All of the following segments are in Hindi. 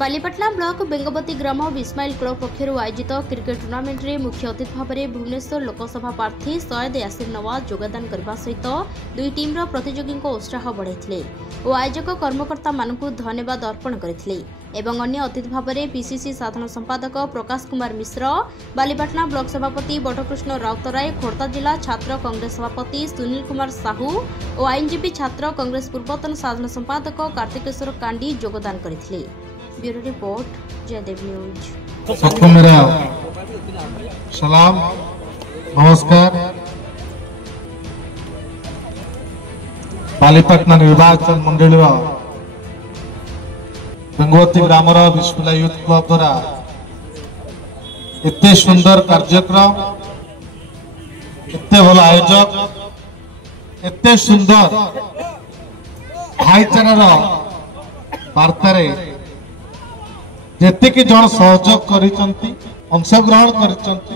बालीपाटना ब्लॉक बेंगवती ग्राम बिस्माइल क्लब पक्षर आयोजित क्रिकेट टूर्नामेंट में मुख्य अतिथि भाव में भुवनेश्वर लोकसभा प्रार्थी सैयद यासिर नवाज योगदान करने सहित दुई टीम्र प्रतियोगी उत्साह बढ़ाई और आयोजक कर्मकर्ता मानू धन्यवाद अर्पण करते। अन्य अतिथि भाव में पीसीसी साधारण संपादक प्रकाश कुमार मिश्र, बालीपाटना ब्लॉक सभापति बटकृष्ण राउतराय, खोर्धा जिला छात्र कांग्रेस सभापति सुनील कुमार साहू और आईनजीवी छात्र कांग्रेस पूर्वतन साधारण संपादक कार्तिकेश्वर कांडी योगदान करते। Bureau report, Jaydev news. सबको मेरा सलाम, नमस्कार। बालीपाटना निर्वाचन मंडल बेंगवती ग्राम बिस्मिला यूथ क्लब द्वारा एते सुंदर कार्यक्रम, एते भल आयोजक, एते सुंदर भाईचारार वार्तारे जेतिक जन सहयोग करिसंती, अंशग्रहण करिसंती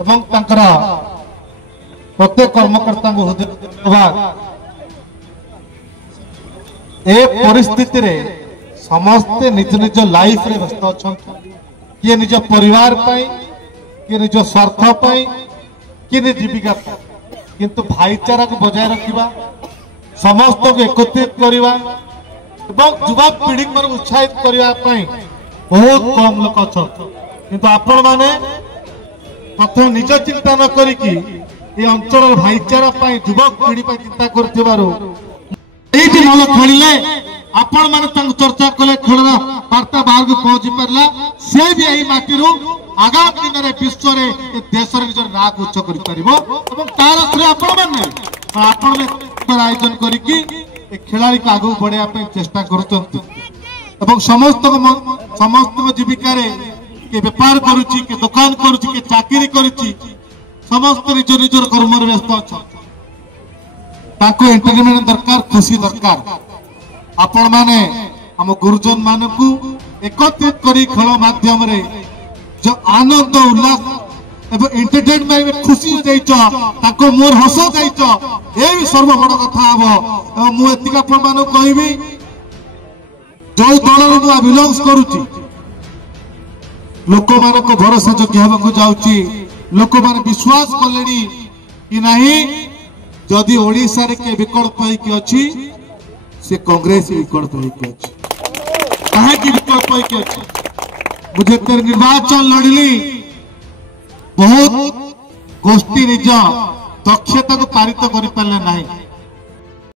एवं तांकर प्रत्येक कर्मकर्ता को धन्यवाद। ए परिस्थिति रे समस्ते निज निज लाइफ रे व्यस्त अछंती, किए निज परिवार पाई, किए निज स्वार्थ पाई, किए निज जीविका पाई, किंतु भाईचारा को बजाय रखिबा, समस्त को एकत्रित करिबा एवं युवा पीढ़ी को उत्साहित करिबा पाई बहुत कम लोक अच्छा, किंतु आपण माने प्रथम निज चिंता न करिकी ये अंचल भाईचारा पाई युवक पीढ़ी पाई चिंता करथिबारो एठी भल खेलिले आपण माने तंग चर्चा कले खेलना वार्ता बाहर को पहुंची परला से भी एही माटी रो आगामी दिन रे विश्व रे देश रे निजर नाक उच्च करि परिबो एवं तार श्रेय आपण माने आपण में आयोजन करिकी ए खिलाड़ी को आगु बढ़िया पे चेष्टा करचंती एवं समस्त जीविका रे के व्यापार करुची, के दुकान करुची, के चाकरी करुची, समस्त निज निजर कर्म व्यस्त अच्छा। ताको एंटरटेनमेंट दरकार, खुशी दरकार। आपण माने हम गुरुजन मानकू एकत्रित करी खेल माध्यम रे जो आनंद उल्लास एवं एंटरटेनमेंट में खुशी जाइछ, ताको मोर हस जाइछ, ए भी सर्व बड़ कथा हबो। एवं मु एतिका आपण मानू कहबी जो दल को बिलंग्स करुची लोक मान को भरोसा जो कहबा जाउची, लोक मान विश्वास कलेनी कि नहीं जदि ओडिसा रे के विकल्प होइके अछि से कांग्रेस विकल्प होइके अछि। कहा कि विकल्प होइके अछि मुझे तेरे निर्वाचन लड़ली बहुत गोष्ठी निज दक्षता को पारित करि पाले नहीं।